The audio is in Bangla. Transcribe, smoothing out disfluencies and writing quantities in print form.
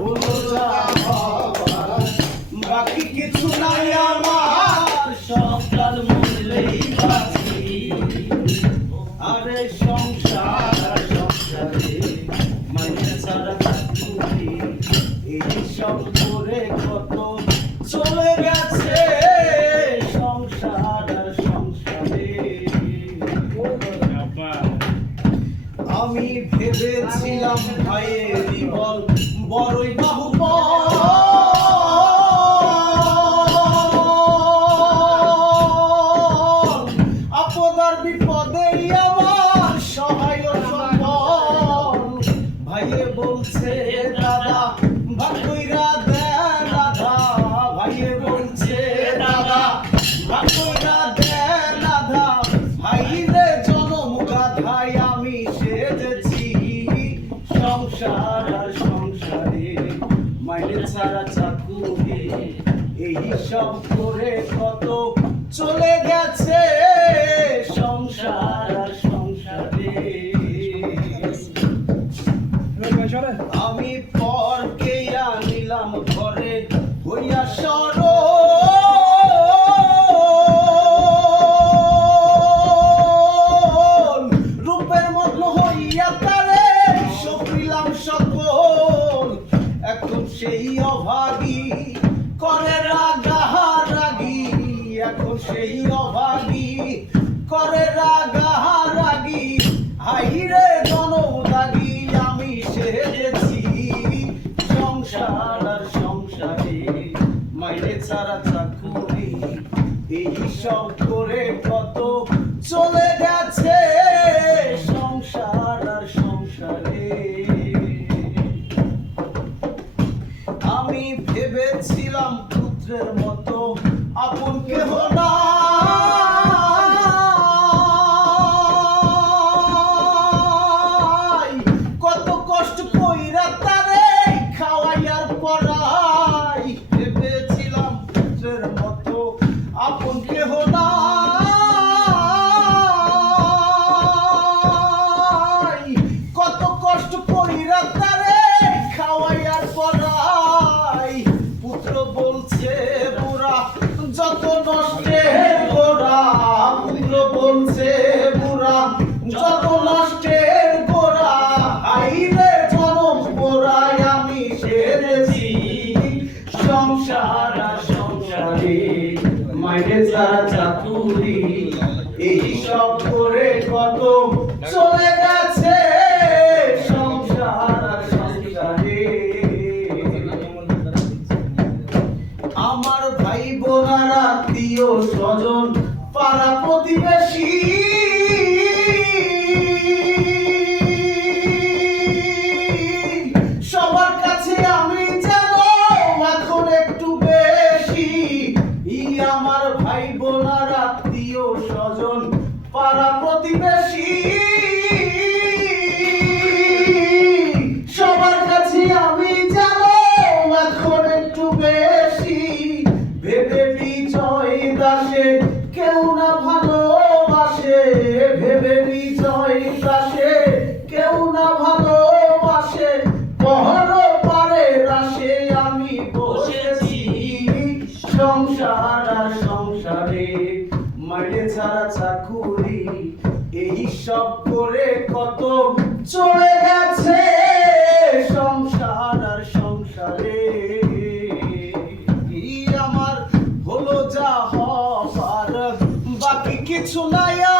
হলো যা হবার, বাকি কিছু নাই আমার, সবটার মূল্যেই বাঁচি। আরে সংসার সংসারে মাইনে ছাড়া চাকরি, এই সব করে কত চলে গেছে সংসার আর সংসারে। আমি ভেবেছিলাম ভাইয়ের বল বড়ই বাহুবল, আপদার বিপদে আমার সহায় সম্বল। ভাইয়ে বলছে দাদা ভাগ কইরা দেন রাধা, ভাইয়ে বলছে দাদা ভাগ কইরা দেন রাধা। ভাইরে জনম গাধাই আমি সেজেছি সংসার আর সংসারে মাইনে ছাড়া চাকুরি, এই সব করে কত চলে গেছে সংসার আর সংসারে। আমি পরকে আনিলাম ঘরে হইয়া সর, রূপের মগ্ন হইয়া তারে সপিলাম সকল। এখন সেই অভাগী করে রাগারাগি, এখন সেই অভাগী করে রাগারাগি। হাইরে জনদাগি আমি সেজেছি সংসার আর সংসারে মাইনে ছাড়া চাকুরি, এই সব করে কত চলে গেছে সংসার আর সংসারে। আমি ভেবেছিলাম পুত্রের মতো আপন কেহ না, কত কষ্ট কইরা তারে খাওয়াই আর পড়াই। ভেবেছিলাম পুত্রের মতো আপন কেহ না, কত কষ্ট কইরা তারে খাওয়াই আর পড়াই। পুত্র বলছে বুড়া যত নষ্টের গোড়া, পুত্র বলছে বুড়া যত নষ্টের গোড়া। আইরে জনম গোড়ায় আমি সেরেছি সংসার আর সংসারে মাইনে ছাড়া চাকুরি, এই সব করে কত চলে গেছে সংসার আর সংসারে। আমার ভাই বোনার আত্মীয় স্বজন পাড়া প্রতিবেশী, সবার কাছে আমি যেন এখন একটু বেশি। আমার ভাই বোনার আত্মীয় স্বজন পাড়া প্রতিবেশী, সবার কাছে আমি যেন এখন একটু বেশি। ভেবে বিজয় দাসে কেউ না ভালোবাসে, ভেবে বিজয় দাসে কেউ না ভালোবাসে। পহর পারে রাশে আমি বসেছি সংসার আর সংসারে মাইনে ছাড়া চাকুরি, এই সব করে কত চলে গেছে সংসার আর সংসারে। আমার হলো যা হবার, বাকি কিছু নাই।